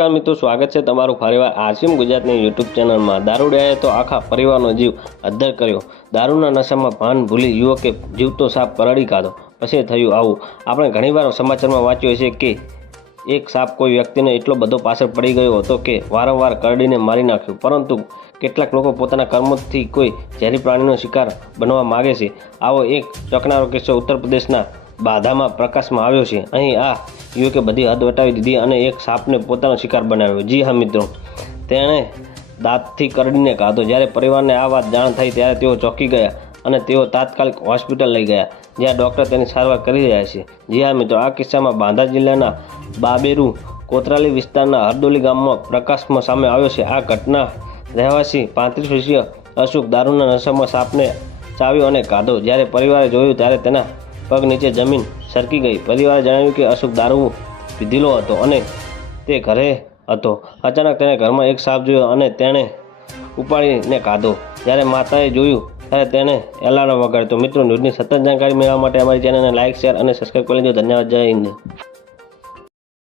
નમસ્કાર મિત્રો, સ્વાગત છે તમારું ફરીવાર આરસીએમ ગુજરાતની યુટ્યુબ ચેનલમાં. દારૂડિયાએ તો આખા પરિવારનો જીવ અદ્ધર કર્યો. દારૂના નશામાં ભાન ભૂલી યુવકે જીવતો સાપ કરડી કાઢો, પછી થયું આવું. આપણે ઘણીવાર સમાચારમાં વાંચ્યું છે કે એક સાપ કોઈ વ્યક્તિને એટલો બધો પાછળ પડી ગયો હતો કે વારંવાર કરડીને મારી નાખ્યું. પરંતુ કેટલાક લોકો પોતાના કર્મોથી કોઈ ઝેરી પ્રાણીનો શિકાર બનવા માગે છે. આવો એક ચોંકનારો કિસ્સો ઉત્તર પ્રદેશના બાધામાં પ્રકાશમાં આવ્યો છે. અહીં આ યુવકે બધી હદ વટાવી દીધી અને એક સાપને પોતાનો શિકાર બનાવ્યો. જી હા, મિત્રો. તેણે દાંતથી કરડીને કાઢો જ્યારે પરિવારને આ વાત જાણ થઈ, ત્યારે તેઓ ચોંકી ગયા અને તેઓ તાત્કાલિક હોસ્પિટલ લઈ ગયા, જ્યાં ડૉક્ટર તેની સારવાર કરી રહ્યા છે. જી હા, મિત્રો, આ કિસ્સામાં બાંધા જિલ્લાના બાબેરુ કોતરાલી વિસ્તારના હરદોલી ગામમાં પ્રકાશમાં સામે આવ્યો છે. આ ઘટના રહેવાસી પાંત્રીસ વર્ષીય અશુક દારૂના નશામાં સાપને ચાવ્યો અને કાઢો જ્યારે પરિવારે જોયું, ત્યારે તેના પગ નીચે જમીન સરકી ગઈ. પરિવારે જણાવ્યું કે અશુક દારૂ પીધેલો હતો અને તે ઘરે હતો. અચાનક તેણે ઘરમાં એક સાપ જોયો અને તેણે ઉપાડીને કાઢો જ્યારે માતાએ જોયું, ત્યારે તેણે એલાર્મ વગાડ્યો. મિત્રો, ન્યૂઝની સતત જાણકારી મેળવવા માટે અમારી ચેનલને લાઇક શેર અને સબસ્ક્રાઈબ કરી લેજો. ધન્યવાદ. જય હિન્દ.